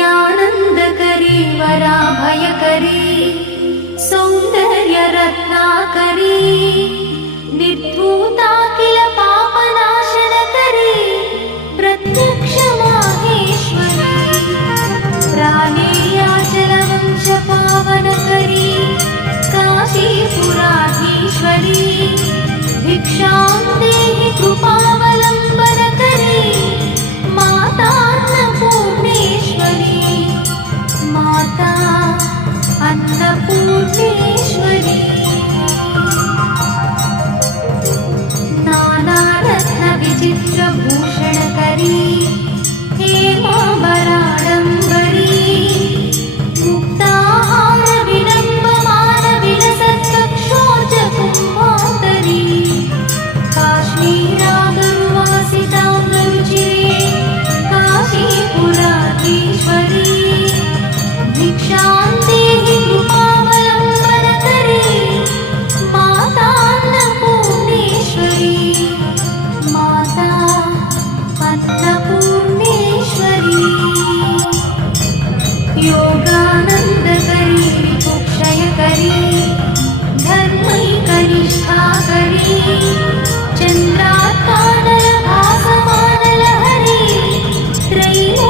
नित्यानन्दकरी वराभयकरी सौन्दर्यरत्नाकरी निर्धूताखिल पापनाशनकरी प्रत्यक्ष माहेश्वरी प्राणेयाचलवंशपावनकरी काशीपुराधीश्वरी भिक्षां देहि कृपावलम्बनकरी माता अन्नपूर्णेश्वरी माता अन्नपूर्णेश्वरी नानारत्नविचित्रभूषणकरी हेमाम्बराडम्बरी मुक्ताहारविडम्बमानविलसत्कक्षोजकुम्भान्तरी काश्मीरागरुवासिताङ्गरुचिरे काशीपुराधीश्वरी भिक्षां देहि कृपावलम्बनकरी माता अन्नपूर्णेश्वरी माता अन्नपूर्णेश्वरी योगानन्दकरी विपुक्षयकरी धर्मैकनिष्ठाकरी चन्द्रात्मानलभासमानलहरी त्रैलोक्यरक्षाकरी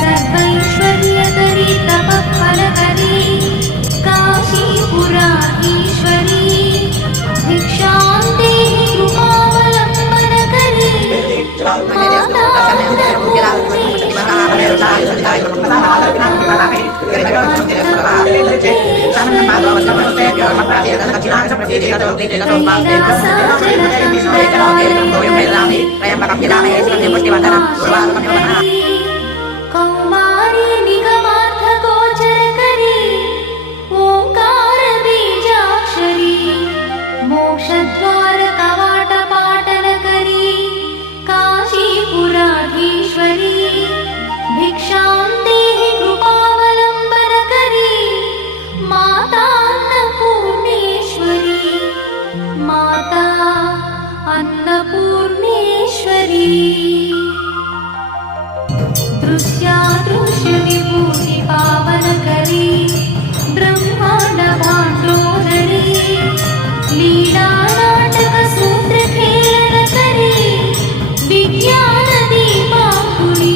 सर्वैश्वर्यकरी तपःफलकरी काशीपुराधीश्वरी भिक्षां देहि कृपावलम्बनकरी माता कौमारी निगमार्थगोचरकरी ओंकारबीजाक्षरी मोक्षद्वारकवाटपाटनकरी काशीपुराधीश्वरी भिक्षां देहि कृपावलम्बनकरी माता अन्नपूर्णेश्वरी माता अन्नपूर्णेश्वरी दृश्यादृश्यविभूतिपावनकरी ब्रह्माण्डभाण्डोदरी लीलानाटकसूत्रखेलनकरी विज्ञानदीपाङ्कुरी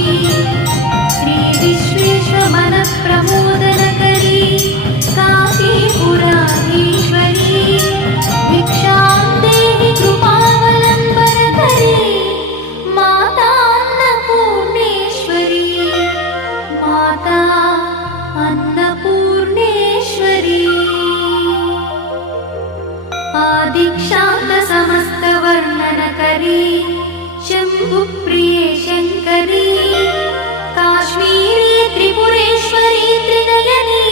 श्रीविश्वेश्वरमनःप्रमोदनकरी काशीपुराधीश्वरी भिक्षां देहि कृपावलम्बनकरी माता अन्नपूर्णेश्वरी माता अन्नपूर्णेश्वरी आदिक्षान्तसमस्तवर्णनकरी शम्भुप्रिये शङ्करी काश्मीरी त्रिपुरेश्वरी त्रिनयनी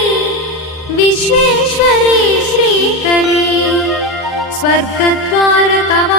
विश्वेश्वरी श्रीकरी स्वर्गद्वारकवा